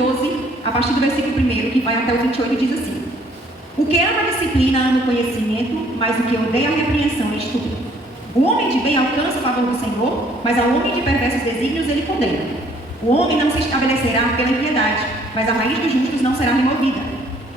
12, a partir do versículo 1, que vai até o 28, diz assim: o que ama a disciplina ama o conhecimento, mas o que odeia a repreensão é estudo. O homem de bem alcança o favor do Senhor, mas ao homem de perversos desígnios ele condena. O homem não se estabelecerá pela impiedade, mas a raiz dos justos não será removida.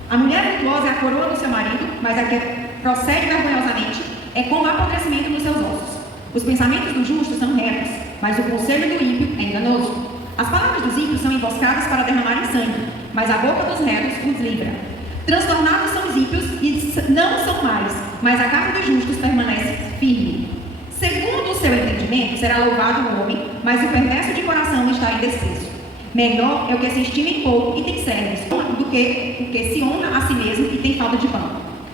A mulher virtuosa é a coroa do seu marido, mas a que procede vergonhosamente é como o apodrecimento nos seus ossos. Os pensamentos do justo são retos, mas o conselho do ímpio é enganoso. As palavras dos ímpios são emboscadas para derramarem sangue, mas a boca dos retos os livra. Transtornados são os ímpios e não são mais, mas a casa dos justos permanece firme. Segundo o seu entendimento, será louvado o homem, mas o perverso de coração está em desprezo. Melhor é o que se estima em pouco e tem servos, do que o que se honra a si mesmo e tem falta de pão.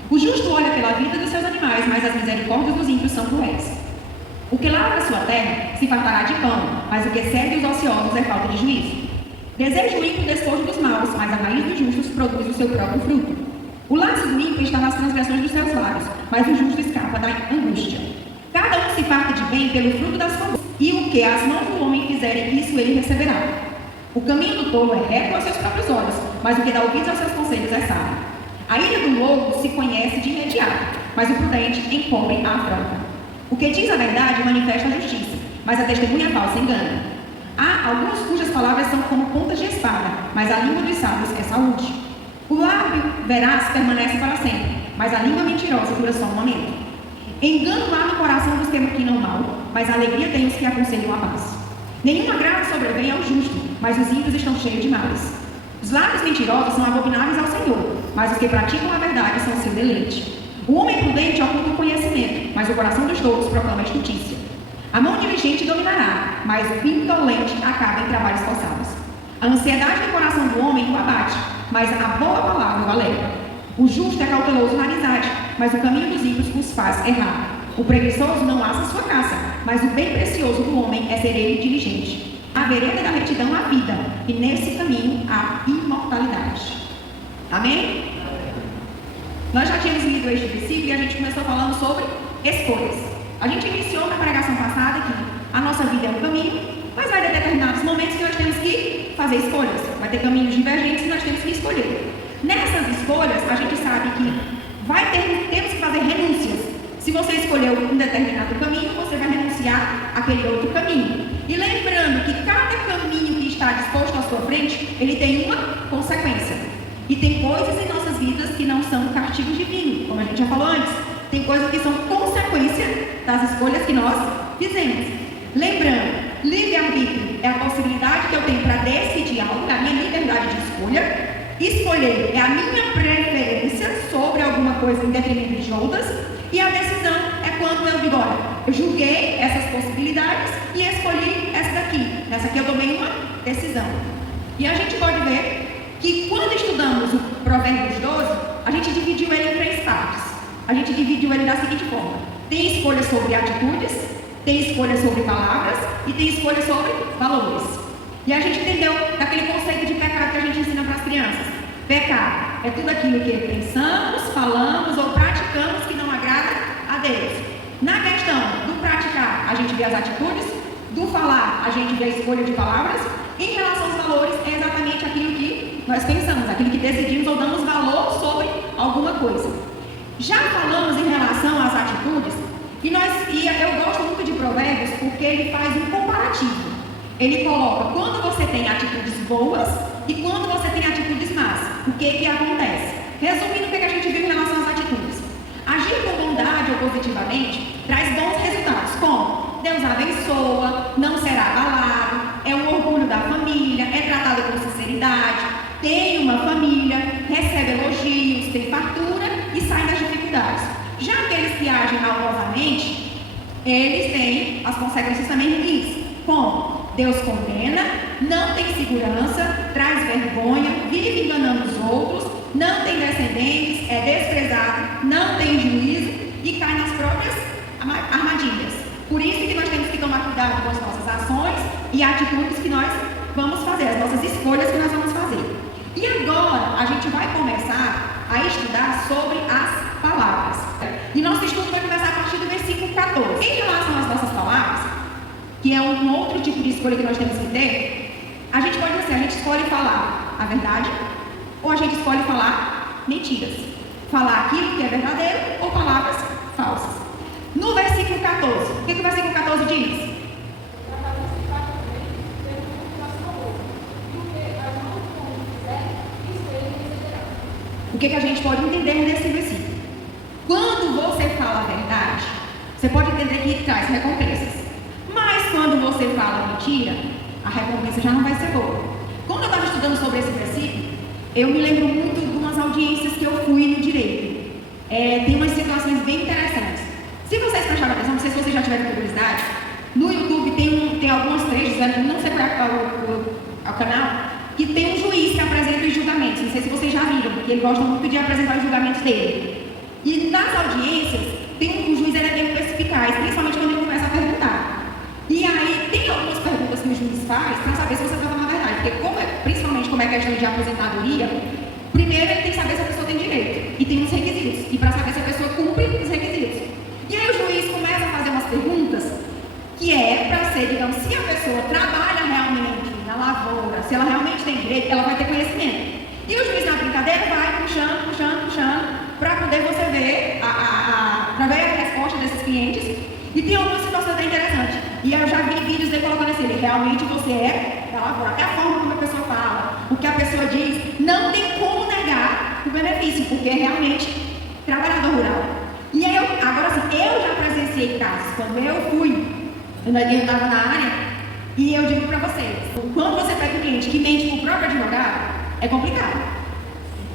O justo olha pela vida dos seus animais, mas as misericórdias dos ímpios são cruéis. O que lavra sua terra se fartará de pão, mas o que segue os ociosos é falta de juízo. Deseja o ímpio o despojo dos maus, mas a raiz dos justos produz o seu próprio fruto. O laço do ímpio está nas transgressões dos seus lábios, mas o justo escapa da angústia. Cada um se farta de bem pelo fruto das suas mãos, e o que as mãos do homem fizerem, isso ele receberá. O caminho do tolo é reto aos seus próprios olhos, mas o que dá ouvidos aos seus conselhos é sábio. A ira do louco se conhece de imediato, mas o prudente encobre a afronta. O que diz a verdade manifesta a justiça, mas a testemunha falsa engana. Há alguns cujas palavras são como pontas de espada, mas a língua dos sábios é saúde. O lábio veraz permanece para sempre, mas a língua mentirosa dura só um momento. Engano há no coração dos que maquinam mal, mas a alegria tem os que aconselham a paz. Nenhum agrado sobrevém ao justo, mas os ímpios estão cheios de males. Os lábios mentirosos são abomináveis ao Senhor, mas os que praticam a verdade são seu deleite. O homem prudente oculta o conhecimento, mas o coração dos tolos proclama a justiça. A mão diligente dominará, mas o indolente acaba em trabalhos forçados. A ansiedade do coração do homem o abate, mas a boa palavra o alegra. O justo é cauteloso na amizade, mas o caminho dos ímpios os faz errar. O preguiçoso não assa sua caça, mas o bem precioso do homem é ser ele diligente. A vereda da retidão há vida, e nesse caminho há imortalidade. Amém? Nós já tínhamos lido este versículo e a gente começou falando sobre escolhas. A gente iniciou na pregação passada que a nossa vida é um caminho, mas vai ter determinados momentos que nós temos que fazer escolhas. Vai ter caminhos divergentes que nós temos que escolher. Nessas escolhas, a gente sabe que temos que fazer renúncias. Se você escolheu um determinado caminho, você vai renunciar àquele outro caminho. E lembrando que cada caminho que está disposto à sua frente, ele tem uma consequência. E tem coisas em nossas vidas que não são castigo divino, como a gente já falou antes. Tem coisas que são consequência das escolhas que nós fizemos. Lembrando, livre-arbítrio é a possibilidade que eu tenho para decidir algo, é a minha liberdade de escolha. Escolher é a minha preferência sobre alguma coisa em detrimento de outras. E a decisão é quando eu digo, olha, eu julguei essas possibilidades e escolhi essa daqui. Nessa aqui eu tomei uma decisão. E a gente pode ver que quando estudamos o Provérbios 12, a gente dividiu ele em 3 partes. A gente dividiu ele da seguinte forma: tem escolha sobre atitudes, tem escolha sobre palavras e tem escolha sobre valores. E a gente entendeu daquele conceito de pecado que a gente ensina para as crianças. Pecado é tudo aquilo que pensamos, falamos ou praticamos que não agrada a Deus. Na questão do praticar, a gente vê as atitudes, do falar, a gente vê a escolha de palavras. Em relação aos valores, é exatamente aquilo que nós pensamos, aquilo que decidimos ou damos valor sobre alguma coisa. Já falamos em relação às atitudes, e eu gosto muito de Provérbios porque ele faz um comparativo. Ele coloca quando você tem atitudes boas e quando você tem atitudes más. O que acontece? Resumindo, o que a gente viu em relação às atitudes? Agir com bondade ou positivamente traz bons resultados, como Deus abençoa, não será abalado, é um orgulho da família, é tratado com sinceridade, tem uma família, recebe elogios, tem fartura e sai das dificuldades. Já aqueles que agem malvosamente, eles têm as consequências também ruins, como Deus condena, não tem segurança, traz vergonha, vive enganando os outros, não tem descendentes, é desprezado, não tem juízo e cai nas próprias armadilhas. Por isso que nós temos que tomar cuidado com as nossas ações e atitudes que nós vamos fazer, as nossas escolhas que nós vamos fazer. E agora a gente vai começar a estudar sobre as palavras. E nosso estudo vai começar a partir do versículo 14. Em relação às nossas palavras, que é um outro tipo de escolha que nós temos que ter, a gente pode dizer, a gente gente escolhe falar a verdade ou a gente escolhe falar mentiras. Falar aquilo que é verdadeiro ou palavras falsas. No versículo 14, o que o versículo 14 diz? O que a gente pode entender nesse versículo? Quando você fala a verdade, você pode entender que traz recompensas. Mas quando você fala mentira, a recompensa já não vai ser boa. Quando eu estava estudando sobre esse versículo, eu me lembro muito de umas audiências que eu fui no direito. Tem umas situações bem interessantes. Se vocês prestarem atenção, não sei se vocês já tiveram curiosidade, no YouTube tem alguns trechos, não sei qual é o canal, que tem um juiz que apresenta os julgamentos. Não sei se vocês já viram, porque ele gosta muito de apresentar os julgamentos dele. E nas audiências, o juiz é bem perspicaz, principalmente quando ele começa a perguntar. E aí, tem algumas perguntas que o juiz faz para saber se você está falando a verdade. Porque, principalmente como é questão de aposentadoria, primeiro ele tem que saber se a pessoa tem direito. E tem uns requisitos. E para saber se a pessoa cumpre os requisitos. E aí o juiz começa a fazer umas perguntas que é para ser, digamos, se a pessoa trabalha realmente na lavoura, se ela realmente tem direito, ela vai ter conhecimento. E o juiz na brincadeira vai puxando, para poder você ver para ver a resposta desses clientes. E tem algumas situações bem interessantes. E eu já vi vídeos dele colocando assim, realmente você é da lavoura. Até a forma como a pessoa fala, o que a pessoa diz, não tem como negar o benefício, porque é realmente trabalhador rural. E aí, agora assim, eu já presenciei casos, quando eu estava na área, e eu digo para vocês, quando você pega um cliente que mente para o próprio advogado, é complicado.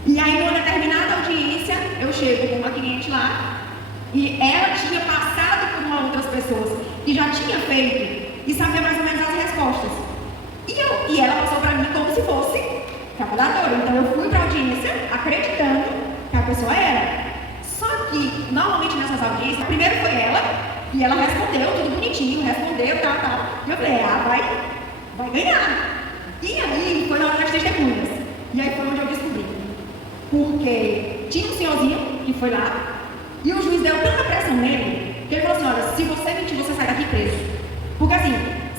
E aí, numa determinada audiência, eu chego com uma cliente lá, e ela tinha passado por outras pessoas que já tinha feito e sabia mais ou menos as respostas. E ela passou para mim como se fosse trabalhadora. Então eu fui para a audiência acreditando que a pessoa era. Só que, normalmente nessas audiências, primeiro foi ela, e ela respondeu tudo bonitinho, respondeu, tal. E eu falei, vai ganhar. E aí foi na hora das testemunhas. E aí foi onde eu descobri. Porque tinha um senhorzinho que foi lá, e o juiz deu tanta pressão nele, que ele falou assim, olha, se você mentir, você sai daqui preso. Porque assim,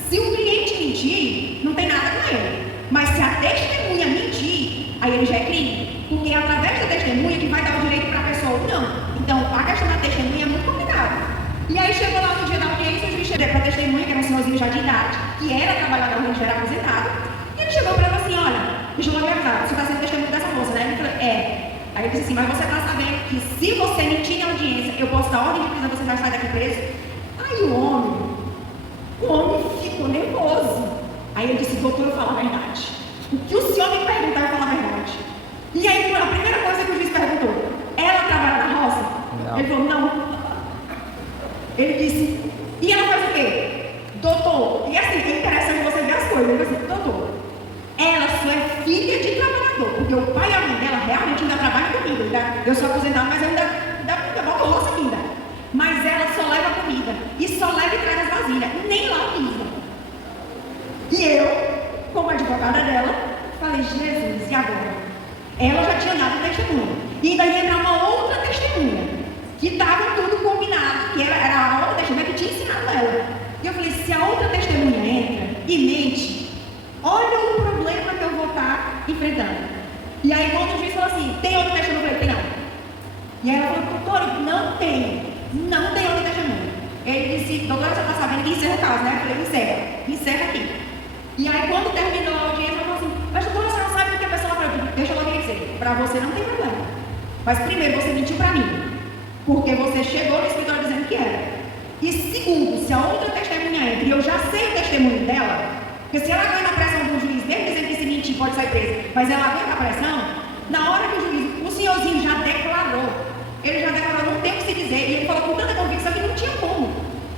se o cliente mentir, não tem nada com ele. Mas se a testemunha mentir, aí ele já é crime. Porque é através da testemunha que vai dar o direito para a pessoa ou não. Então, a questão da testemunha é muito complicada. E aí chegou lá no dia da audiência, o juiz chegou para a testemunha, que era um senhorzinho já de idade, que era trabalhador, ele já era aposentado, e ele chegou para ela assim, olha, deixa eu logo avisar, você está sendo testemunha dessa moça, né? Ele falou, é. Aí ele disse assim, mas você está sabendo que se você mentir na audiência, eu posso dar ordem de prisão, você vai sair daqui preso? Aí o homem ficou nervoso. Aí ele disse, doutor, eu falo a verdade. O que o senhor me perguntar, eu falo a verdade. E aí a primeira coisa que o juiz perguntou, ela trabalha na roça? Não. Ele falou, não. Ele disse, e ela faz o quê? Doutor, e assim, é interessante você ver as coisas. Ele disse, doutor, ela só é filha de trabalhador, porque o pai e a mãe dela realmente ainda trabalham comigo. Eu sou aposentada, mas eu ainda boto roça ainda. Mas ela só leva comida, e só leva e traz as vasilhas, nem lá pisa. E eu, como advogada dela, falei, Jesus, e agora? Ela já tinha dado testemunha. E ainda ia entrar uma outra testemunha, que estava tudo combinado, que era a outra testemunha que tinha ensinado ela. E eu falei, se a outra testemunha entra e mente, olha o problema que eu vou estar enfrentando. E aí quando o juiz falou assim, tem outra testemunha? Eu falei, tem não. E aí ela falou, doutora, não tem outra testemunha. Ele disse, doutora, você está sabendo que encerra o caso, né? Eu falei, encerra aqui. E aí quando terminou a audiência, ela falou assim, mas doutora, você não sabe o que a pessoa falou? Deixa eu logo dizer, para você não tem problema. Mas primeiro, você mentiu para mim, porque você chegou no escritório dizendo que era. E segundo, se a outra testemunha entra, e eu já sei o testemunho dela, porque se ela aguenta a pressão do juiz, mesmo dizendo que se mentir pode sair presa, mas ela aguenta a pressão, na hora que o juiz, o senhorzinho já declarou, não tem o que se dizer, e ele falou com tanta convicção que não tinha como.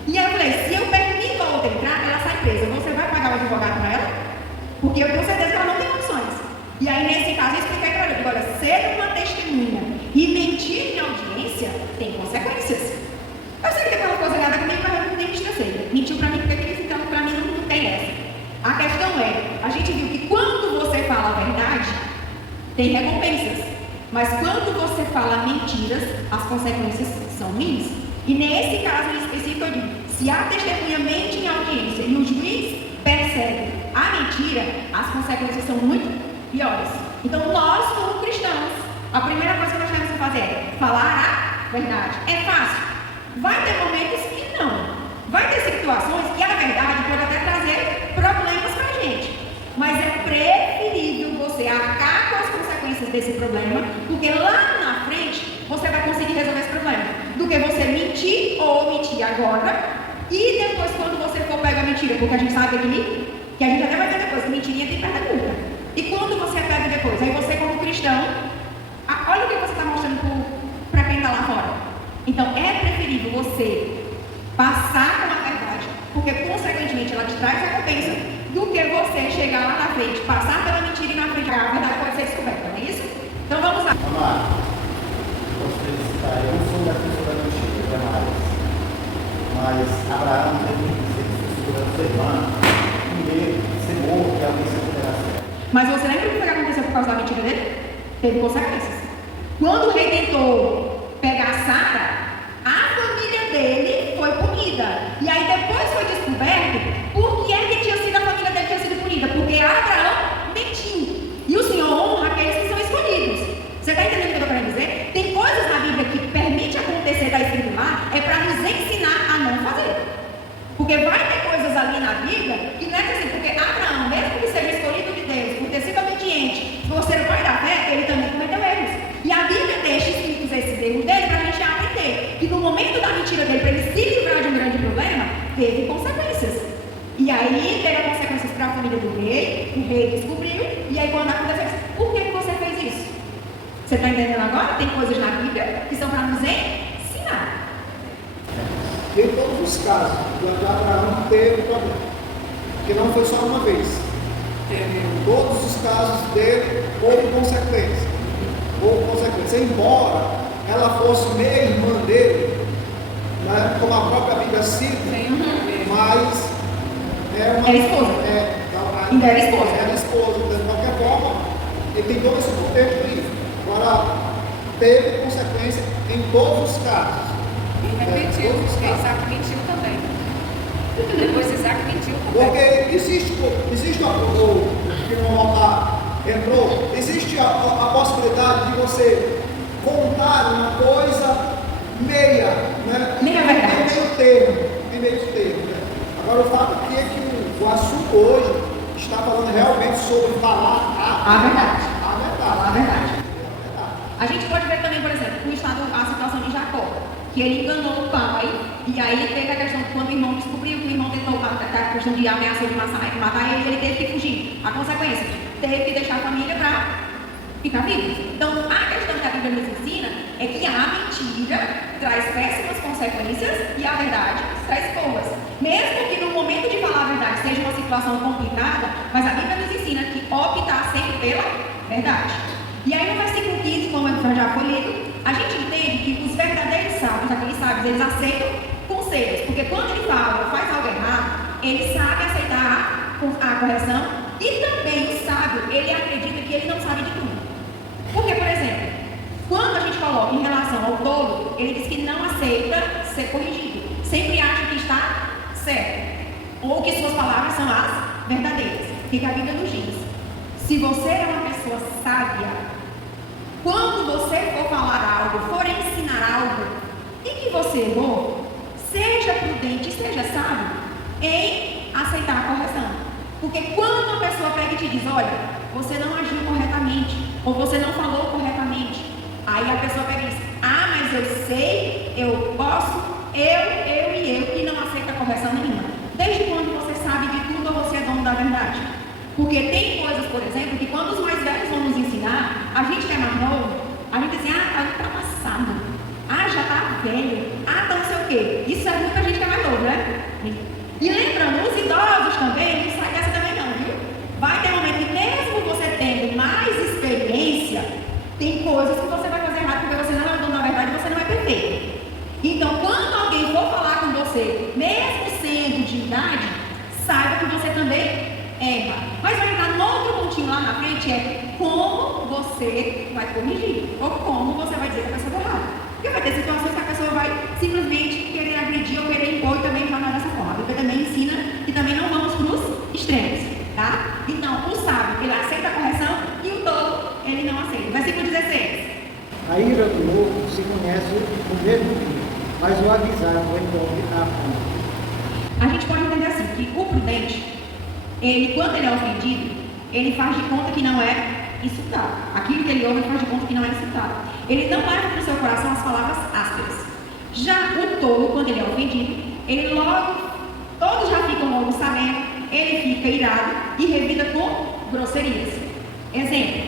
E aí eu falei, se eu permito a outra entrar, ela sai presa, você vai pagar o advogado para ela? Porque eu tenho certeza que ela não tem condições. E aí nesse caso eu expliquei para ele, olha, ser uma testemunha e mentir em audiência tem consequências. Eu sei que tem aquela coisa errada comigo, mas eu não tenho que esquecer. Mentiu para mim porque ele então para mim não tem essa. A questão é, a gente viu que quando você fala a verdade, tem recompensas. Mas quando você fala mentiras, as consequências são mínimas. E nesse caso em específico eu digo, se a testemunha mente em audiência e o juiz percebe a mentira, as consequências são muito piores. Então, nós, como cristãos, a primeira coisa que nós temos que fazer é falar a verdade. É fácil? Vai ter momentos que não. Vai ter situações que a verdade pode até trazer problemas para a gente. Mas é preferível você arcar com as consequências desse problema, porque lá na frente você vai conseguir resolver esse problema, do que você mentir ou omitir agora e depois quando você for pegar a mentira, porque a gente sabe que a gente até vai ver depois que mentirinha tem perda curta. E quando você pega depois, aí você como cristão, olha o que você está mostrando para quem está lá fora. Então é preferível você passar com a verdade, porque consequentemente ela te traz recompensa, do que você chegar lá na frente, passar pela mentira e na frente a verdade pode ser descoberta, não é isso? Então vamos lá. Vamos lá. Eu não sou da pessoa da mentira, jamais. Mas Abraão teve que ser segurando ser humano, com medo de ser morto e alguém se considerar certo. Mas você lembra o que aconteceu por causa da mentira dele? Teve consequências. Quando o rei tentou pegar Sara, a família dele foi punida. E aí depois foi descoberto por que é que tinha sido a família dele tinha sido punida. Porque Abraão mentiu. E o Senhor honra aqueles que são escolhidos. Você está entendendo o que eu estou querendo dizer? Tem coisas na Bíblia que permite acontecer, está escrito lá, é para nos ensinar a não fazer. Porque vai ter coisas ali na Bíblia que não é assim, porque Abraão, mesmo que seja escolhido de Deus, por ter sido obediente, por ser o pai da fé, ele também cometeu erros. E a Bíblia deixa escritos esses erros dele para a gente aprender que no momento da mentira dele, para ele se livrar de um grande problema, teve consequências. E aí teve consequências para a família do rei, o rei descobriu, e aí quando aconteceu, por que você fez isso? Você está entendendo agora? Tem coisas na Bíblia que são para nos ensinar. Em todos os casos, o Abraão teve problema, porque não foi só uma vez. Em todos os casos dele, houve consequência. Embora ela fosse meia-irmã dele, né, como a própria Bíblia cita, mas era esposa. Ainda era esposa. Era esposa, então, de qualquer forma, ele tem todo esse contexto aí. Agora, teve consequência em todos os casos. E repetiu, porque Isaac mentiu também. Depois Isaac mentiu também. Porque existe o que o irmão entrou, existe a possibilidade de você contar uma coisa meia, né? Meia verdade. Em meio termo, né? Agora o fato é que o assunto hoje está falando realmente sobre falar a verdade. A verdade. A gente pode ver também, por exemplo, a situação de Jacó, que ele enganou o pai, e aí teve a questão de quando o irmão descobriu que o irmão tentou a questão de ameaça de matar ele teve que fugir. A consequência, teve que deixar a família para ficar vivo. Então, a questão que a Bíblia nos ensina é que a mentira traz péssimas consequências e a verdade traz boas. Mesmo que no momento de falar a verdade seja uma situação complicada, mas a Bíblia nos ensina que optar sempre pela verdade. E aí no versículo 15, como já foi lido, a gente entende que os verdadeiros sábios, aqueles sábios, eles aceitam conselhos, porque quando ele fala ou faz algo errado, ele sabe aceitar a correção, e também o sábio, ele acredita que ele não sabe de tudo. Porque, por exemplo, quando a gente coloca em relação ao tolo, ele diz que não aceita ser corrigido, sempre acha que está certo, ou que suas palavras são as verdadeiras. O que a Bíblia nos diz? Se você é uma pessoa sábia, quando você for falar algo, for ensinar algo, e que você errou, seja prudente, seja sábio em aceitar a correção. Porque quando uma pessoa pega e te diz, olha, você não agiu corretamente, ou você não falou corretamente, aí a pessoa pega e diz, mas eu sei, eu posso, eu, e não aceita correção nenhuma. Desde quando você sabe de tudo ou você é dono da verdade? Porque tem coisas, por exemplo, que quando os mais velhos vão nos ensinar, a gente que é mais novo, a gente diz assim, tá ultrapassado, já tá velho, tá não sei o quê. Isso é muito pra gente que é mais novo, né? E lembrando, os idosos também, não sai dessa também não, viu? Vai ter um momento que mesmo você tendo mais experiência, tem coisas que você vai fazer errado, porque você não é dono da verdade, você não é perfeito. Então, quando alguém for falar com você, mesmo sendo de idade, saiba que você também erra. Mas vai entrar no outro pontinho lá na frente, é como você vai corrigir, ou como você vai dizer que a pessoa está errada. Porque vai ter situações que a pessoa vai simplesmente querer agredir ou querer impor e também vai dessa forma. A Bíblia também ensina que também não vamos para os extremos, tá? Então, o sábio, ele aceita a correção e o tolo, ele não aceita. Versículo 16. A ira do louco se conhece no mesmo dia, mas o avisado envolve a afronta. A gente pode entender assim, que o prudente, ele, quando ele é ofendido, ele faz de conta que não é insultado. Aquilo que ele ouve, ele faz de conta que não é insultado. Ele não leva para o seu coração as palavras ásperas. Já o tolo, quando ele é ofendido, ele logo, todos já ficam logo sabendo, ele fica irado e revida com grosserias. Exemplo,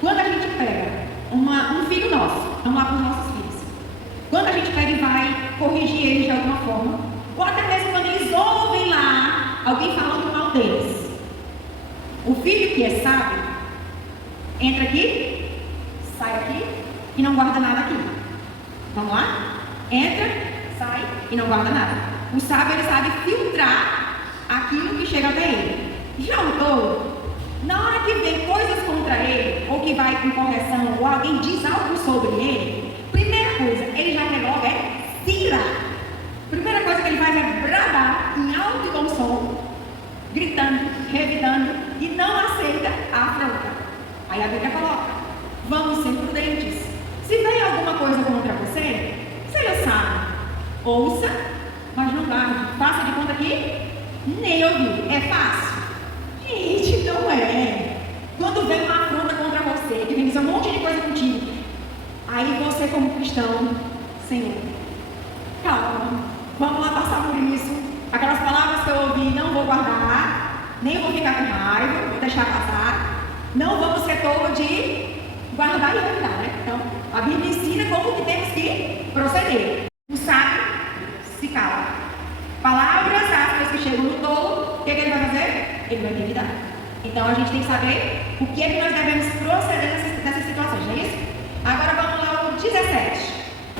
quando a gente pega um filho nosso, vamos lá para os nossos filhos, quando a gente pega e vai corrigir eles de alguma forma, ou até mesmo quando eles ouvem lá alguém falando mal deles, o filho que é sábio, entra aqui, sai aqui e não guarda nada aqui. Vamos lá? Entra, sai e não guarda nada. O sábio, ele sabe filtrar aquilo que chega até ele. Já o tolo, na hora que vem coisas contra ele, ou que vai com correção, ou alguém diz algo sobre ele, primeira coisa, ele já quer logo se irar. Primeira coisa que ele faz é bradar em alto e bom som, gritando, revidando, e não aceita a afronta. Aí a Bíblia coloca, vamos ser prudentes. Se vem alguma coisa contra você, seja sábio, ouça, mas não guarde. Faça de conta que nem ouviu. É fácil? Gente, não é. Quando vem uma afronta contra você, que vem dizer um monte de coisa contigo, aí você como cristão, Senhor, calma, vamos lá passar por isso. Aquelas palavras que eu ouvi, não vou guardar, nem vou ficar com raiva, vou deixar passar. Não vamos ser tolo de guardar e evitar, né? Então, a Bíblia ensina como que temos que proceder. O sábio se cala. Palavras ásperas que chegam no tolo, o que ele vai fazer? Ele vai evitar. Então, a gente tem que saber o que é que nós devemos proceder nessas situações, não é isso? Agora vamos lá ao 17.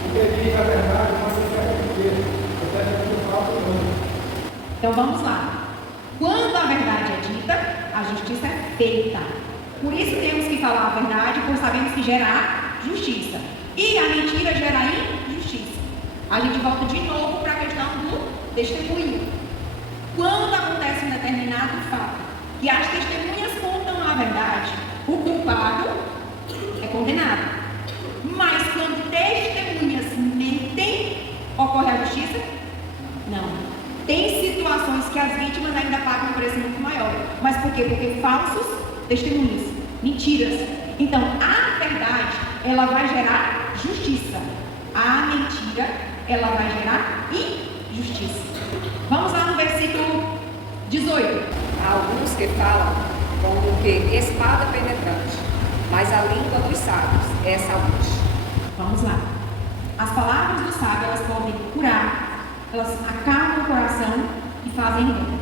Porque diz a verdade, você vai viver. Até que eu falo não. Então, vamos lá. Quando a verdade é dita, a justiça é feita. Por isso temos que falar a verdade, pois sabemos que gera justiça. E a mentira gera injustiça. A gente volta de novo para a questão do testemunho. Quando acontece um determinado fato, e as testemunhas contam a verdade, o culpado é condenado. Mas quando testemunhas mentem, ocorre a justiça? Não. Tem situações que as vítimas ainda pagam um preço muito maior. Mas por quê? Porque falsos testemunhas, mentiras. Então, a verdade, ela vai gerar justiça. A mentira, ela vai gerar injustiça. Vamos lá no versículo 18. Há alguns que falam como que espada penetrante, mas a língua dos sábios é saúde. Vamos lá. As palavras do sábio, elas podem curar, elas acalmam o coração e fazem bem.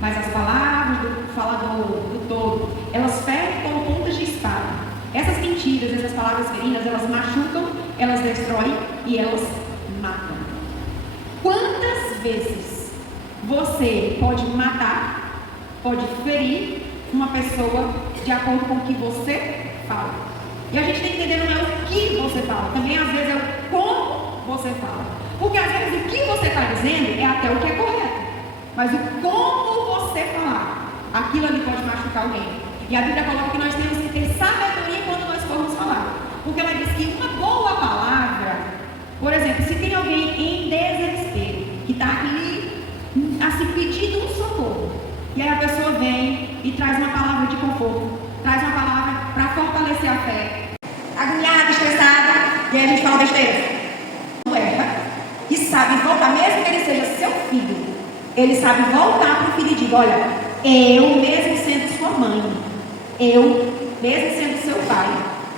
Mas as palavras do falador, do todo, elas ferem como pontas de espada. Essas mentiras, essas palavras feridas, elas machucam, elas destroem e elas matam. Quantas vezes você pode matar, pode ferir uma pessoa de acordo com o que você fala? E a gente tem que entender não é o que você fala, também às vezes é o como você fala. Porque às vezes o que você está dizendo é até o que é correto. Mas o como você falar, aquilo ali pode machucar alguém. E a Bíblia coloca que nós temos que ter sabedoria quando nós formos falar. Porque ela diz que uma boa palavra, por exemplo, se tem alguém em desespero, que está ali, assim, pedindo um socorro, e aí a pessoa vem e traz uma palavra de conforto, traz uma palavra para fortalecer a fé. Agulhada, estressada, e aí a gente fala besteira. Não erra, e sabe voltar, mesmo que ele seja seu filho, ele sabe voltar para o filho e dizer, olha, eu mesmo sendo sua mãe, eu mesmo sendo seu pai,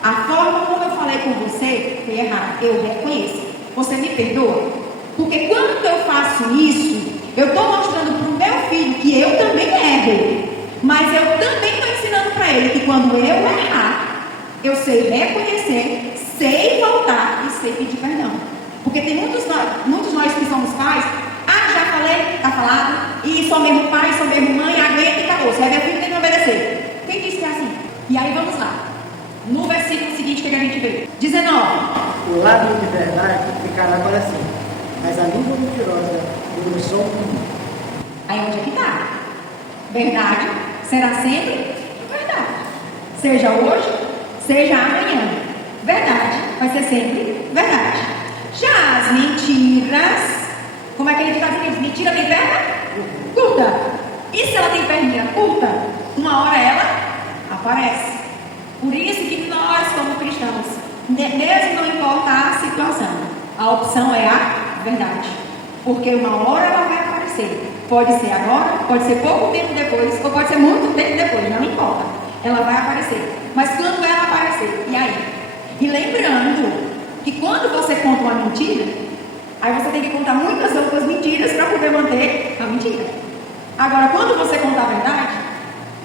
a forma como eu falei com você foi errada, eu reconheço. Você me perdoa? Porque quando eu faço isso, eu estou mostrando para o meu filho que eu também erro, mas eu também estou ensinando para ele que quando eu errar, eu sei reconhecer, sei voltar e sei pedir perdão. Porque tem muitos nós que somos pais, já falei, está falado, e sou mesmo pai, sou mesmo mãe, aguenta e acabou. Se é meu filho, tem que obedecer. Quem disse que é assim? E aí vamos lá. No versículo seguinte, o que a gente vê? 19. O lábio de verdade ficará para sempre, mas a língua mentirosa produz som comum. Aí onde é que está? Verdade será sempre verdade. Seja hoje, seja amanhã. Verdade vai ser sempre verdade. Já as mentiras, como é que ele diz assim? Mentira tem perna curta. E se ela tem perninha curta, uma hora ela aparece. Por isso que nós, como cristãos, mesmo não importa a situação, a opção é a verdade. Porque uma hora ela vai aparecer. Pode ser agora, pode ser pouco tempo depois, ou pode ser muito tempo depois, não importa. Ela vai aparecer. Mas quando ela aparecer, e aí? E lembrando que quando você conta uma mentira, aí você tem que contar muitas outras mentiras para poder manter a mentira. Agora, quando você contar a verdade,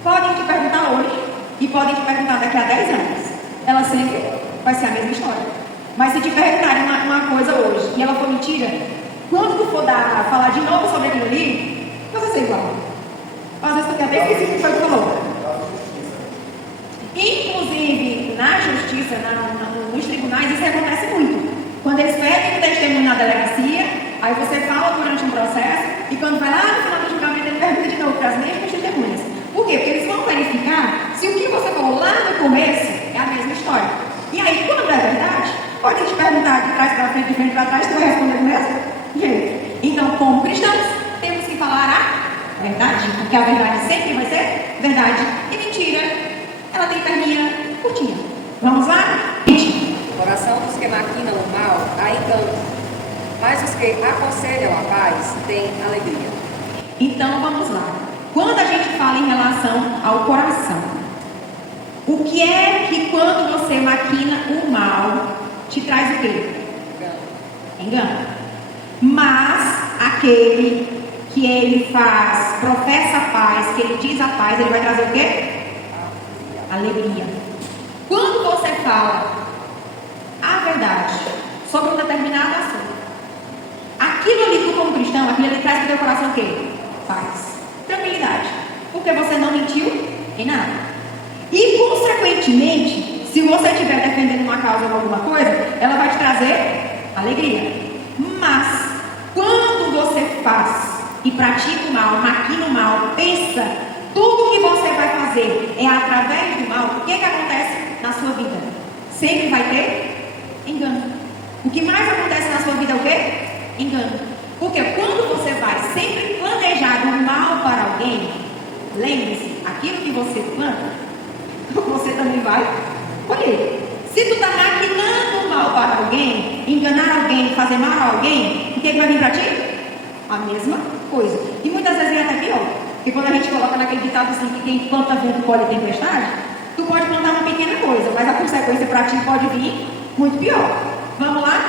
podem te perguntar hoje e podem te perguntar daqui a 10 anos. Ela sempre vai ser a mesma história. Mas se te perguntarem uma coisa hoje e ela for mentira, quando tu for falar de novo sobre aquilo ali, vai ser igual. Às vezes tu até esqueci o que foi que falou. Inclusive, na justiça, nos tribunais, isso acontece muito. Quando eles pedem um testemunho na delegacia, aí você fala durante um processo, e quando vai lá no final do julgamento, ele pergunta de novo para as mesmas testemunhas. Por quê? Porque eles vão verificar se o que você falou lá no começo é a mesma história. E aí, quando é verdade, pode te perguntar de trás para frente, de frente para trás, tu vai responder do mesmo jeito. Então, como cristãos, temos que falar a verdade, porque a verdade sempre vai ser verdade. E mentira, ela tem perninha curtinha. Vamos lá? O coração dos que maquinam o mal há engano, mas os que aconselham a paz têm alegria. Então, vamos lá. Quando a gente fala em relação ao coração, o que é que quando você maquina o mal, te traz o quê? Engano. Mas aquele que ele faz, professa a paz, que ele diz a paz, ele vai trazer o quê? Alegria. Quando você fala a verdade sobre um determinado assunto, aquilo ali, tu como cristão, aquilo ali traz para o teu coração o quê? Paz, tranquilidade, porque você não mentiu em nada. E consequentemente, se você estiver defendendo uma causa ou alguma coisa, ela vai te trazer alegria. Mas quando você faz e pratica o mal, maquina o mal, pensa, tudo que você vai fazer é através do mal, o que acontece na sua vida? Sempre vai ter engano. O que mais acontece na sua vida é o quê? Engano. Porque quando você vai sempre planejar o mal para alguém, lembre-se, aquilo que você planta, você também vai colher. Se tu está maquinando o mal para alguém, enganar alguém, fazer mal a alguém, o que vai vir para ti? A mesma coisa. E muitas vezes é até pior. Porque quando a gente coloca naquele ditado assim, que quem planta vento colhe tempestade, tu pode plantar uma pequena coisa, mas a consequência para ti pode vir muito pior. Vamos lá?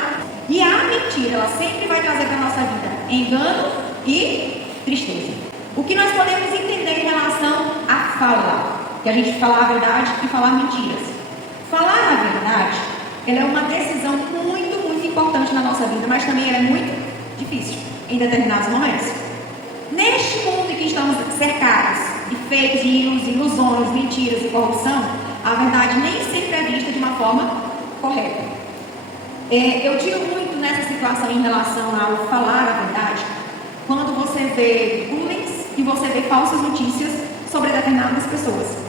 E a mentira, ela sempre vai trazer para a nossa vida engano e tristeza. O que nós podemos entender em relação a falar? Que a gente falar a verdade e falar mentiras. Falar a verdade, ela é uma decisão muito, muito importante na nossa vida, mas também ela é muito difícil em determinados momentos. Neste mundo em que estamos cercados de fake news, ilusões, mentiras e corrupção, a verdade nem sempre é vista de uma forma correta. Eu tiro muito nessa situação em relação ao falar a verdade, quando você vê bullying e você vê falsas notícias sobre determinadas pessoas.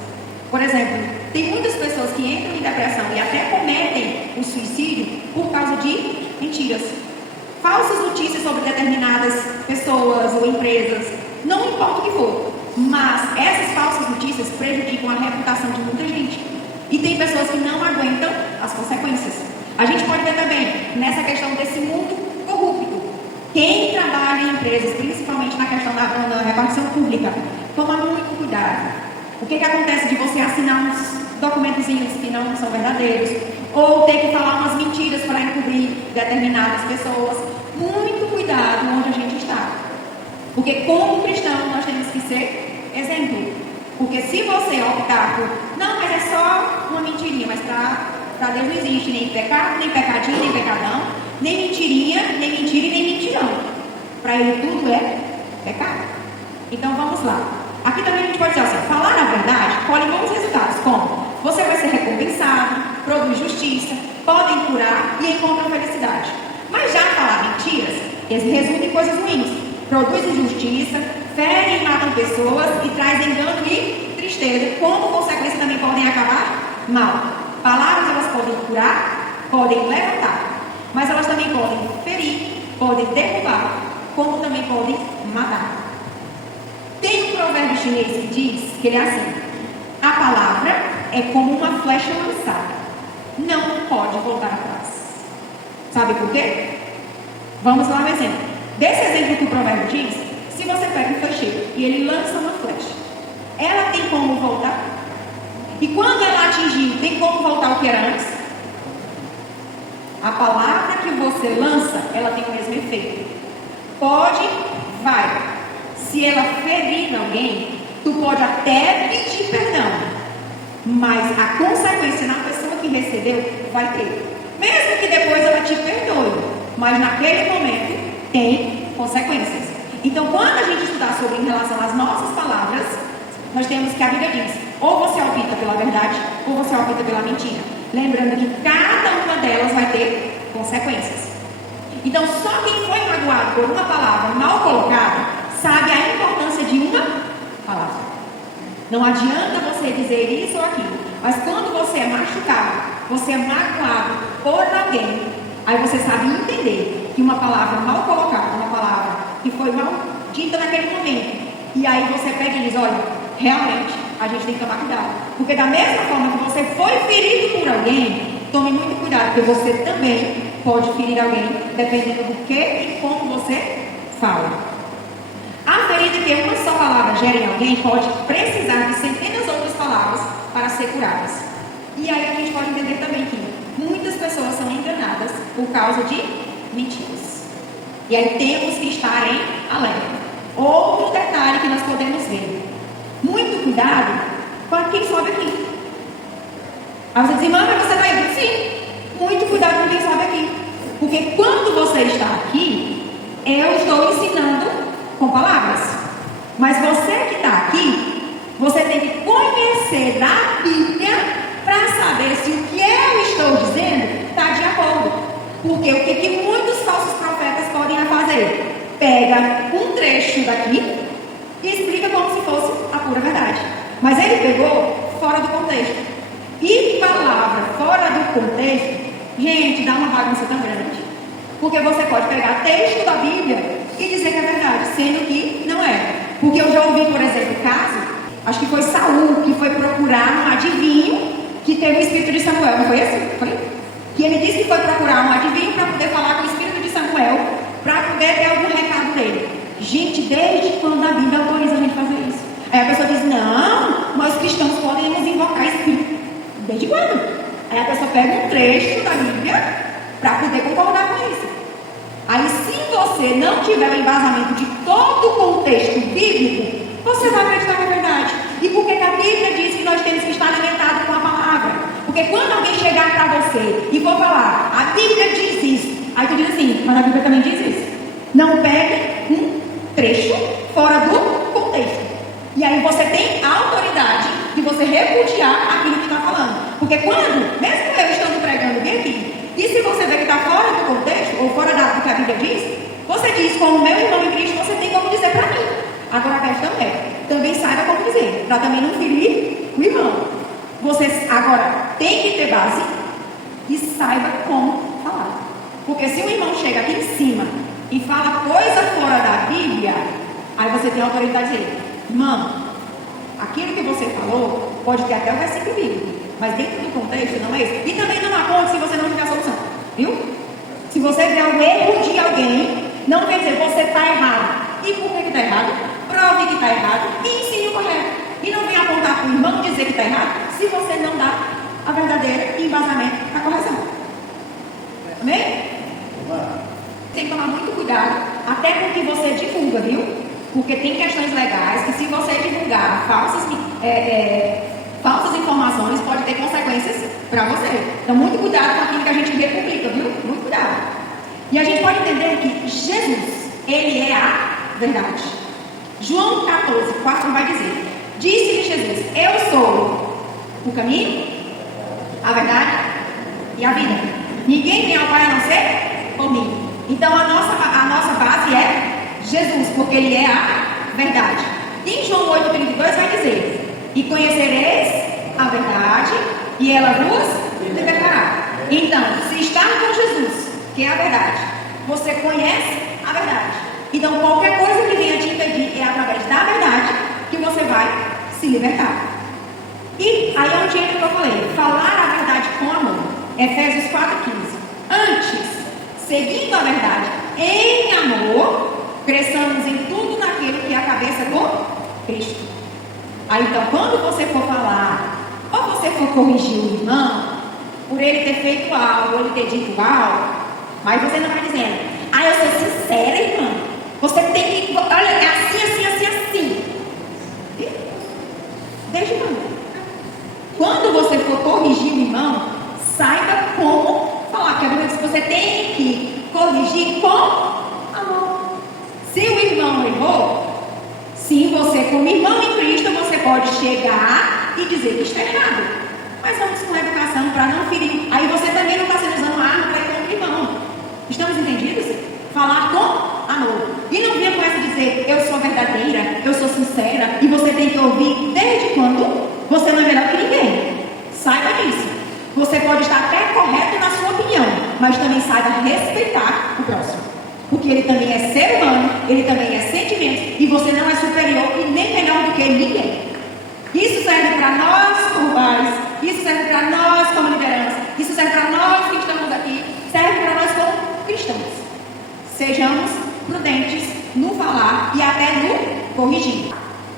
Por exemplo, tem muitas pessoas que entram em depressão e até cometem o suicídio por causa de mentiras. Falsas notícias sobre determinadas pessoas ou empresas, não importa o que for, mas essas falsas notícias prejudicam a reputação de muita gente. E tem pessoas que não aguentam as consequências. A gente pode ver também nessa questão desse mundo corrupto. Quem trabalha em empresas, principalmente na questão da repartição pública, toma muito cuidado. O que acontece de você assinar uns documentozinhos que não são verdadeiros, ou ter que falar umas mentiras para encobrir determinadas pessoas? Muito cuidado onde a gente está. Porque como cristão nós temos que ser exemplo. Porque se você optar por, não, mas é só uma mentirinha, mas para Deus não existe nem pecado, nem pecadinho, nem pecadão, nem mentirinha, nem mentira e nem mentirão. Para ele tudo é pecado. Então vamos lá. Aqui também a gente pode dizer assim, falar a verdade colhe bons resultados, como você vai ser recompensado, produz justiça, podem curar e encontram felicidade. Mas já falar mentiras, eles resultam em coisas ruins, produz injustiça, ferem e matam pessoas e traz engano e tristeza. tristeza, como consequência também podem acabar mal. Palavras elas podem curar, podem levantar, mas elas também podem ferir, podem derrubar, como também podem matar. Tem um provérbio chinês que diz que ele é assim: a palavra é como uma flecha lançada, não pode voltar atrás. Sabe por quê? Vamos lá um exemplo. Desse exemplo que o provérbio diz, se você pega um flecheiro e ele lança uma flecha, ela tem como voltar? E quando ela atingiu, tem como voltar o que era antes? A palavra que você lança, ela tem o mesmo efeito. Pode, vai. Se ela ferir alguém, tu pode até pedir perdão, mas a consequência na pessoa que recebeu vai ter. Mesmo que depois ela te perdoe, mas naquele momento tem consequências. Então, quando a gente estudar sobre em relação às nossas palavras, nós temos que a Bíblia diz: ou você opta pela verdade, ou você opta pela mentira. Lembrando que cada uma delas vai ter consequências. Então, só quem foi magoado por uma palavra mal colocada sabe a importância de uma palavra. Não adianta você dizer isso ou aquilo, mas quando você é machucado, você é magoado por alguém, aí você sabe entender que uma palavra mal colocada, uma palavra que foi mal dita naquele momento, e aí você pega e diz: olha, realmente a gente tem que tomar cuidado, porque da mesma forma que você foi ferido por alguém, tome muito cuidado, porque você também pode ferir alguém, dependendo do que e como você fala. A ferida que uma só palavra gera em alguém pode precisar de centenas de outras palavras para ser curadas. E aí a gente pode entender também que muitas pessoas são enganadas por causa de mentiras. E aí temos que estar em alerta. Outro detalhe que nós podemos ver: muito cuidado com quem sobe aqui. Aí você diz: irmã, mas você está indo? Sim. Muito cuidado com quem sobe aqui. Porque quando você está aqui, eu estou ensinando com palavras. Mas você que está aqui, você tem que conhecer da Bíblia para saber se o que eu estou dizendo está de acordo. Porque o que muitos falsos profetas podem fazer? Pega um trecho daqui e explica como se fosse a pura verdade. Mas ele pegou fora do contexto. E palavra fora do contexto, gente, dá uma bagunça tão grande. Porque você pode pegar texto da Bíblia e dizer que é verdade, sendo que não é. Porque eu já ouvi, por exemplo, o caso, acho que foi Saul, que foi procurar um adivinho que teve o espírito de Samuel, não foi assim? Foi? Que ele disse que foi procurar um adivinho para poder falar com o espírito de Samuel, para poder ter algum recado dele. Gente, desde quando a Bíblia autoriza a gente fazer isso? Aí a pessoa diz: não, nós cristãos podemos invocar espírito. Desde quando? Aí a pessoa pega um trecho da Bíblia para poder concordar com isso. Aí, se você não tiver o embasamento de todo o contexto bíblico, você vai acreditar que é verdade. E por que a Bíblia diz que nós temos que estar alimentados com a palavra? Porque quando alguém chegar para você e for falar: a Bíblia diz isso, aí tu diz assim: mas a Bíblia também diz isso. Não pegue um trecho fora do contexto. E aí você tem a autoridade de você repudiar aquilo que está falando. Porque quando, mesmo eu estando pregando bem aqui, e se você vê que está fora do contexto, ou fora do que a Bíblia diz, você diz: como meu irmão em Cristo, você tem como dizer para mim. Agora a questão é, também saiba como dizer, para também não ferir o irmão. Você agora tem que ter base e saiba como falar. Porque se o irmão chega aqui em cima e fala coisa fora da Bíblia, aí você tem a autoridade de dizer: irmão, aquilo que você falou pode ter até o versículo bíblico, mas dentro do contexto não é isso. E também não aponte se você não tiver a solução, viu? Se você vê um erro de alguém, não quer dizer você está errado. E por que está errado? Prove que está errado e ensine o correto. E não venha apontar para o irmão dizer que está errado se você não dá a verdadeira embasamento da correção. Amém? Tem que tomar muito cuidado, até porque você divulga, viu? Porque tem questões legais que, se você divulgar falsas informações, pode ter consequências para você. Então, muito cuidado com aquilo que a gente republica, viu? Muito cuidado. E a gente pode entender que Jesus, ele é a verdade. João 14, 4 vai dizer: disse-lhe Jesus: eu sou o caminho, a verdade e a vida. Ninguém vem ao Pai a não ser por mim. Então, a nossa base é Jesus, porque ele é a verdade. E em João 8,32 vai dizer: E conhecereis a verdade, e ela vos libertará. Então, se está com Jesus, que é a verdade, você conhece a verdade. Então, qualquer coisa que venha te impedir, é através da verdade que você vai se libertar. E aí é onde entra o que eu falei, falar a verdade com amor. Efésios 4,15. Antes, seguindo a verdade em amor, cresçamos em tudo naquilo que é a cabeça do Cristo. Aí então, quando você for falar, ou você for corrigir o irmão, por ele ter feito algo, ou ele ter dito algo, mas você não vai dizendo, eu sou sincera, irmão, você tem que, olha, é assim. Deixa eu falar. Quando você for corrigir o irmão, saiba como falar, que a Bíblia diz que você tem que corrigir com amor. Se o irmão errou, sim, você como irmão em Cristo, você pode chegar e dizer que está errado. Mas vamos com educação para não ferir. Aí você também não está sendo usando arma para ir contra o irmão. Estamos entendidos? Falar com amor. E não venha com essa dizer, eu sou verdadeira, eu sou sincera, e você tem que ouvir desde quando você não é melhor que ninguém. Saiba disso. Você pode estar até correto na sua opinião, mas também saiba respeitar o próximo. Porque ele também é ser humano, ele também é sentimento, e você não é superior e nem melhor do que ninguém. Isso serve para nós como pais, isso serve para nós como liderança, isso serve para nós que estamos aqui, serve para nós como cristãos. Sejamos prudentes no falar e até no corrigir.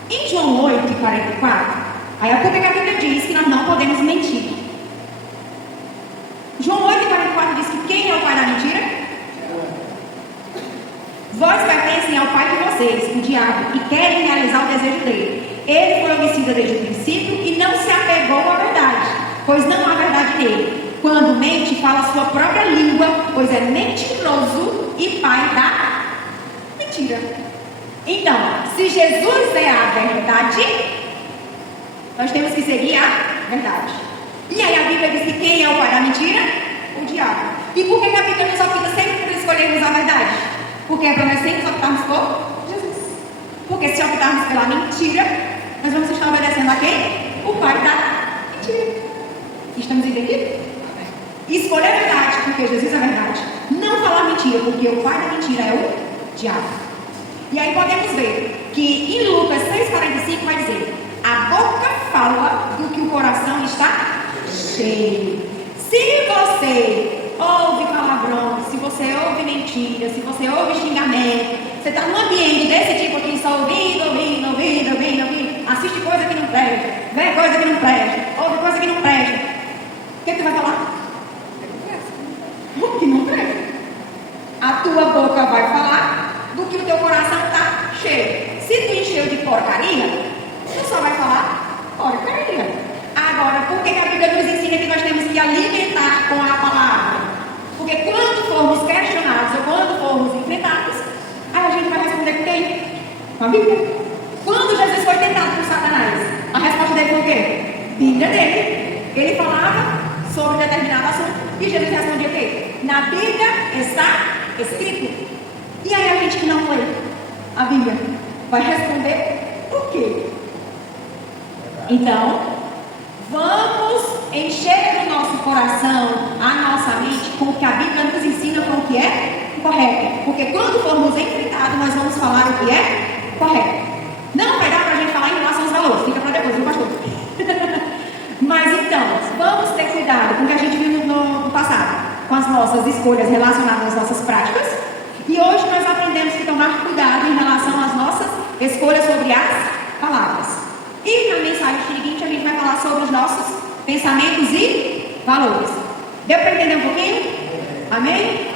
Em João 8,44, aí a Bíblia diz que nós não podemos mentir. João 8,44 diz que quem é o pai da mentira? Vós pertencem ao pai de vocês, o diabo, e querem realizar o desejo dele. Ele foi homicida desde o princípio e não se apegou à verdade, pois não há verdade nele. Quando mente, fala sua própria língua, pois é mentiroso e pai da mentira. Então, se Jesus é a verdade, nós temos que seguir a verdade. E aí a Bíblia diz que quem é o pai da mentira? O diabo. E por que a Bíblia nos opta sempre por escolhermos a verdade? Porque é para nós sempre optarmos por Jesus. Porque se optarmos pela mentira, nós vamos estar obedecendo a quem? O pai da mentira. Estamos entendidos? Escolher a verdade, porque Jesus é a verdade. Não falar mentira, porque o pai da mentira é o diabo. E aí podemos ver que em Lucas 6,45 vai dizer: a boca fala do que o coração está cheio. Se você ouve palavrões, se você ouve mentira, se você ouve xingamento, você está num ambiente desse tipo aqui, só ouvindo, assiste coisa que não presta, vê coisa que não presta, ouve coisa que não presta, o que você vai falar? O que não presta. A tua boca vai falar do que o teu coração está cheio. Se tu encheu de porcaria, tu só vai falar porcaria. Agora, por que a Bíblia nos ensina que nós temos que alimentar com a palavra? Porque quando formos questionados ou quando formos enfrentados, aí a gente vai responder com quem? Com a Bíblia. Quando Jesus foi tentado por Satanás, a resposta dele foi o quê? Bíblia dele. Ele falava sobre determinado assunto e Jesus respondia o quê? Na Bíblia está escrito. E aí a gente que não lê a Bíblia vai responder o quê? Então, vamos encher o nosso coração, a nossa mente, com o que a Bíblia nos ensina, com o que é correto. Porque quando formos enfrentados, nós vamos falar o que é correto. Não vai dar para a gente falar em relação aos valores, fica para depois, viu, pastor? Mas então, vamos ter cuidado com o que a gente viu no passado, com as nossas escolhas relacionadas às nossas práticas. E hoje nós aprendemos que tomar cuidado em relação às nossas escolhas sobre as palavras. E na mensagem seguinte a gente vai falar sobre os nossos pensamentos e valores. Deu para entender um pouquinho? Amém?